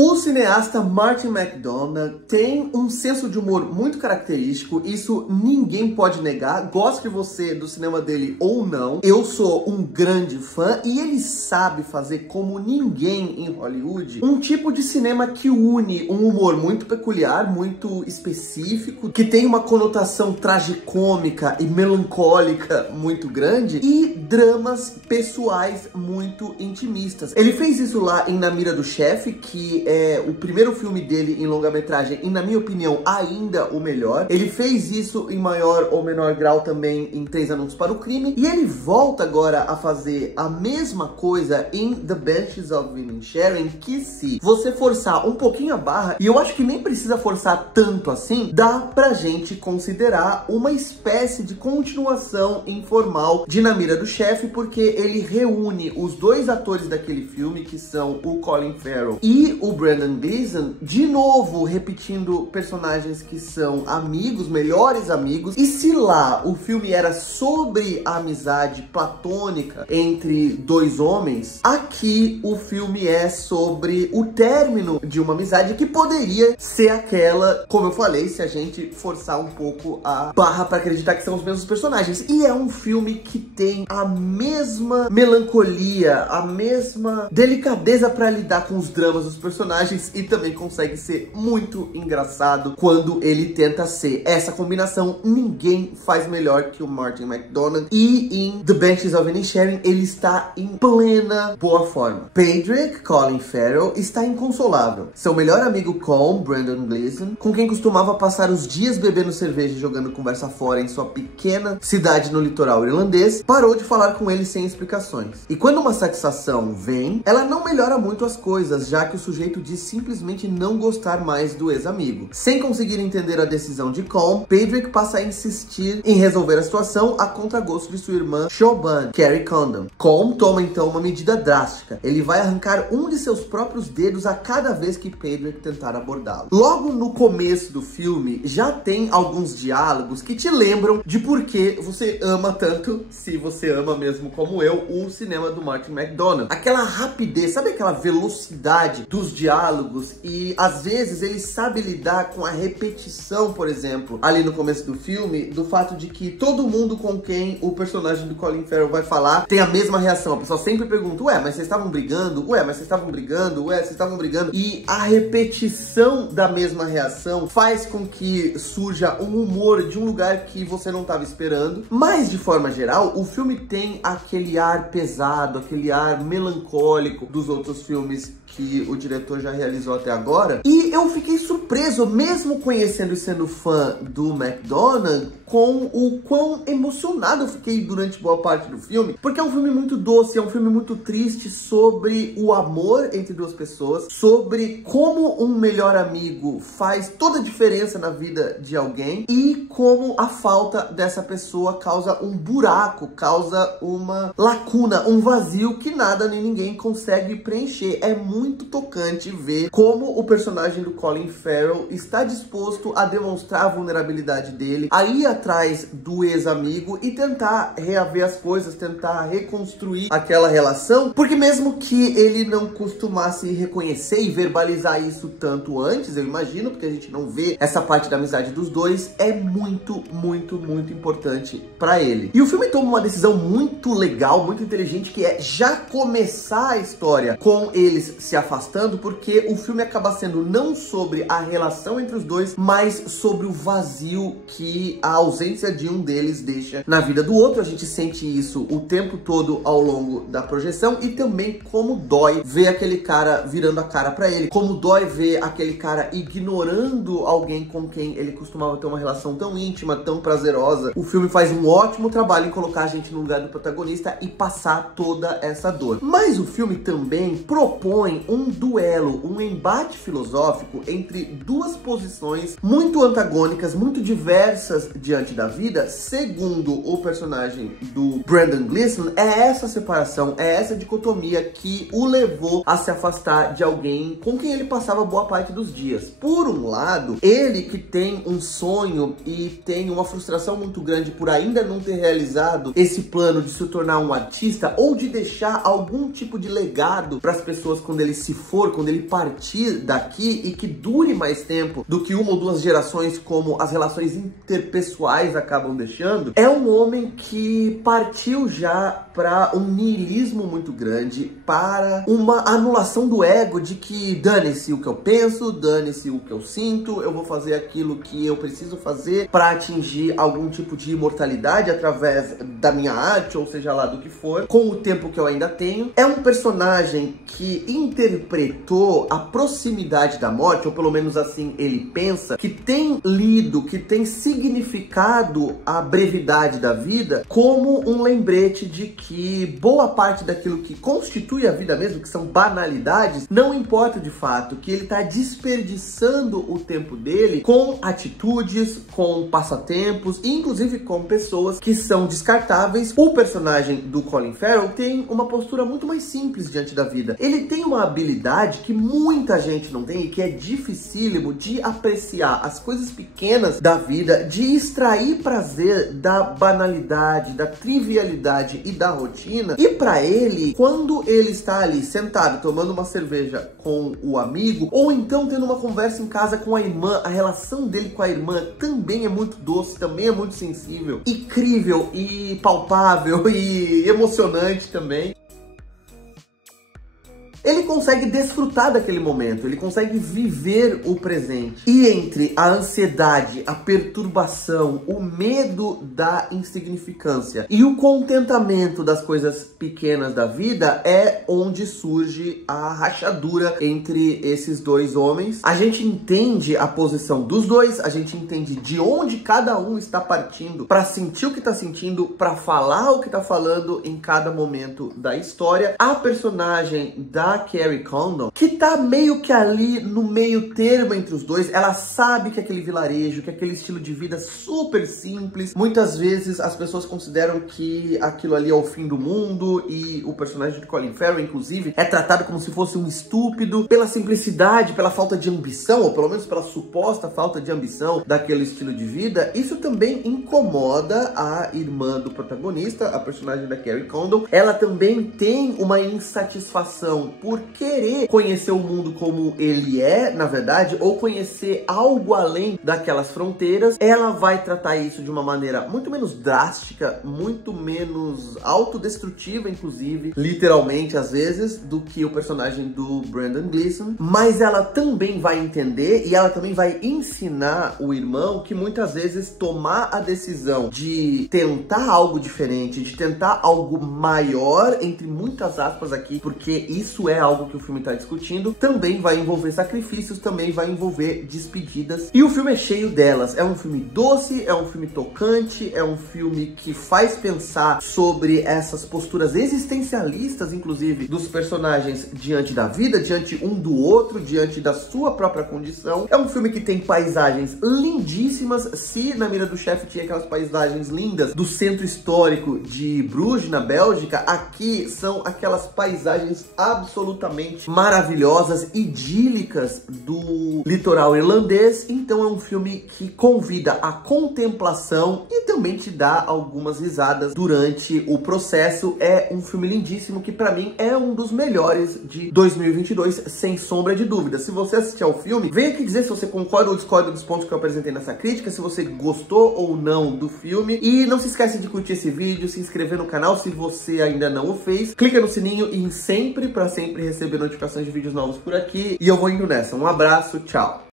O cineasta Martin McDonagh tem um senso de humor muito característico, isso ninguém pode negar, goste você do cinema dele ou não. Eu sou um grande fã e ele sabe fazer como ninguém em Hollywood um tipo de cinema que une um humor muito peculiar, muito específico, que tem uma conotação tragicômica e melancólica muito grande e dramas pessoais muito intimistas. Ele fez isso lá em Na Mira do Chefe, que é o primeiro filme dele em longa-metragem e, na minha opinião, ainda o melhor. Ele fez isso em maior ou menor grau também em 3 Anúncios para o Crime. E ele volta agora a fazer a mesma coisa em The Banshees of Inisherin, que se você forçar um pouquinho a barra, e eu acho que nem precisa forçar tanto assim, dá pra gente considerar uma espécie de continuação informal de Na Mira do Chefe, porque ele reúne os dois atores daquele filme, que são o Colin Farrell e o Brendan Gleeson, de novo repetindo personagens que são amigos, melhores amigos. E se lá o filme era sobre a amizade platônica entre dois homens, aqui o filme é sobre o término de uma amizade que poderia ser aquela, como eu falei, se a gente forçar um pouco a barra pra acreditar que são os mesmos personagens. E é um filme que tem a mesma melancolia, a mesma delicadeza pra lidar com os dramas dos personagens e também consegue ser muito engraçado quando ele tenta ser. Essa combinação ninguém faz melhor que o Martin McDonagh, e em The Banshees of Inisherin ele está em plena boa forma. Patrick, Colin Farrell, está inconsolável. Seu melhor amigo Colm, Brendan Gleeson, com quem costumava passar os dias bebendo cerveja e jogando conversa fora em sua pequena cidade no litoral irlandês, parou de falar com ele sem explicações. E quando uma satisfação vem, ela não melhora muito as coisas, já que o sujeito diz simplesmente não gostar mais do ex-amigo. Sem conseguir entender a decisão de Colm, Patrick passa a insistir em resolver a situação a contragosto de sua irmã Siobhan, Carrie Condon. Colm toma então uma medida drástica. Ele vai arrancar um de seus próprios dedos a cada vez que Patrick tentar abordá-lo. Logo no começo do filme, já tem alguns diálogos que te lembram de por que você ama tanto, se você ama mesmo como eu, o cinema do Martin McDonagh. Aquela rapidez, sabe aquela velocidade dos diálogos, e às vezes ele sabe lidar com a repetição, por exemplo, ali no começo do filme, do fato de que todo mundo com quem o personagem do Colin Farrell vai falar tem a mesma reação. A pessoa sempre pergunta, ué, mas vocês estavam brigando? Ué, mas vocês estavam brigando? Ué, vocês estavam brigando? E a repetição da mesma reação faz com que surja um humor de um lugar que você não estava esperando. Mas, de forma geral, o filme tem aquele ar pesado, aquele ar melancólico dos outros filmes que o diretor já realizou até agora. E eu fiquei surpreso, mesmo conhecendo e sendo fã do McDonagh, com o quão emocionado eu fiquei durante boa parte do filme, porque é um filme muito doce, é um filme muito triste sobre o amor entre duas pessoas, sobre como um melhor amigo faz toda a diferença na vida de alguém e como a falta dessa pessoa causa um buraco, causa uma lacuna, um vazio que nada nem ninguém consegue preencher. É muito tocante ver como o personagem do Colin Farrell está disposto a demonstrar a vulnerabilidade dele, a ir atrás do ex-amigo e tentar reaver as coisas, tentar reconstruir aquela relação, porque mesmo que ele não costumasse reconhecer e verbalizar isso tanto antes, eu imagino, porque a gente não vê essa parte da amizade dos dois, é muito, muito, muito importante pra ele. E o filme toma uma decisão muito legal, muito inteligente, que é já começar a história com eles se afastando, porque o filme acaba sendo não sobre a relação entre os dois, mas sobre o vazio que a ausência de um deles deixa na vida do outro. A gente sente isso o tempo todo ao longo da projeção, e também como dói ver aquele cara virando a cara pra ele, como dói ver aquele cara ignorando alguém com quem ele costumava ter uma relação tão íntima, tão prazerosa. O filme faz um ótimo trabalho em colocar a gente no lugar do protagonista e passar toda essa dor. Mas o filme também propõe um duelo, um embate filosófico entre duas posições muito antagônicas, muito diversas diante da vida. Segundo o personagem do Brendan Gleeson, é essa separação, é essa dicotomia que o levou a se afastar de alguém com quem ele passava boa parte dos dias. Por um lado, ele que tem um sonho e tem uma frustração muito grande por ainda não ter realizado esse plano de se tornar um artista ou de deixar algum tipo de legado para as pessoas quando ele ele se for, quando ele partir daqui, e que dure mais tempo do que uma ou duas gerações, como as relações interpessoais acabam deixando, é um homem que partiu já para um niilismo muito grande, para uma anulação do ego de que dane-se o que eu penso, dane-se o que eu sinto, eu vou fazer aquilo que eu preciso fazer para atingir algum tipo de imortalidade através da minha arte, ou seja lá do que for, com o tempo que eu ainda tenho. É um personagem que interpretou a proximidade da morte, ou pelo menos assim ele pensa, que tem lido, que tem significado a brevidade da vida como um lembrete de que boa parte daquilo que constitui a vida mesmo, que são banalidades, não importa de fato, que ele está desperdiçando o tempo dele com atitudes, com passatempos e inclusive com pessoas que são descartáveis. O personagem do Colin Farrell tem uma postura muito mais simples diante da vida. Ele tem uma habilidade que muita gente não tem e que é dificílimo de apreciar as coisas pequenas da vida, de extrair prazer da banalidade, da trivialidade e da rotina. E para ele, quando ele está ali sentado tomando uma cerveja com o amigo, ou então tendo uma conversa em casa com a irmã, a relação dele com a irmã também é muito doce, também é muito sensível, incrível e palpável e emocionante também. Ele consegue desfrutar daquele momento, ele consegue viver o presente. E entre a ansiedade, a perturbação, o medo da insignificância e o contentamento das coisas pequenas da vida é onde surge a rachadura entre esses dois homens. A gente entende a posição dos dois, a gente entende de onde cada um está partindo para sentir o que está sentindo, para falar o que está falando em cada momento da história. A personagem da Kerry Condon, que tá meio que ali no meio termo entre os dois, ela sabe que aquele vilarejo, que aquele estilo de vida super simples, muitas vezes as pessoas consideram que aquilo ali é o fim do mundo, e o personagem de Colin Farrell, inclusive, é tratado como se fosse um estúpido pela simplicidade, pela falta de ambição, ou pelo menos pela suposta falta de ambição daquele estilo de vida. Isso também incomoda a irmã do protagonista, a personagem da Kerry Condon. Ela também tem uma insatisfação por querer conhecer o mundo como ele é, na verdade, ou conhecer algo além daquelas fronteiras. Ela vai tratar isso de uma maneira muito menos drástica, muito menos autodestrutiva, inclusive, literalmente às vezes, do que o personagem do Brendan Gleeson. Mas ela também vai entender e ela também vai ensinar o irmão que muitas vezes tomar a decisão de tentar algo diferente, de tentar algo maior, entre muitas aspas aqui, porque isso é algo que o filme está discutindo, também vai envolver sacrifícios, também vai envolver despedidas. E o filme é cheio delas. É um filme doce, é um filme tocante, é um filme que faz pensar sobre essas posturas existencialistas, inclusive, dos personagens diante da vida, diante um do outro, diante da sua própria condição. É um filme que tem paisagens lindíssimas. Se na Mira do Chefe tinha aquelas paisagens lindas do centro histórico de Bruges, na Bélgica, aqui são aquelas paisagens absolutamente maravilhosas, idílicas do litoral irlandês. Então é um filme que convida a contemplação e também te dá algumas risadas durante o processo. É um filme lindíssimo que pra mim é um dos melhores de 2022, sem sombra de dúvida. Se você assistir ao filme, vem aqui dizer se você concorda ou discorda dos pontos que eu apresentei nessa crítica, se você gostou ou não do filme. E não se esquece de curtir esse vídeo, se inscrever no canal se você ainda não o fez. Clica no sininho e sempre, pra sempre, receber notificações de vídeos novos por aqui. E eu vou indo nessa. Um abraço, tchau!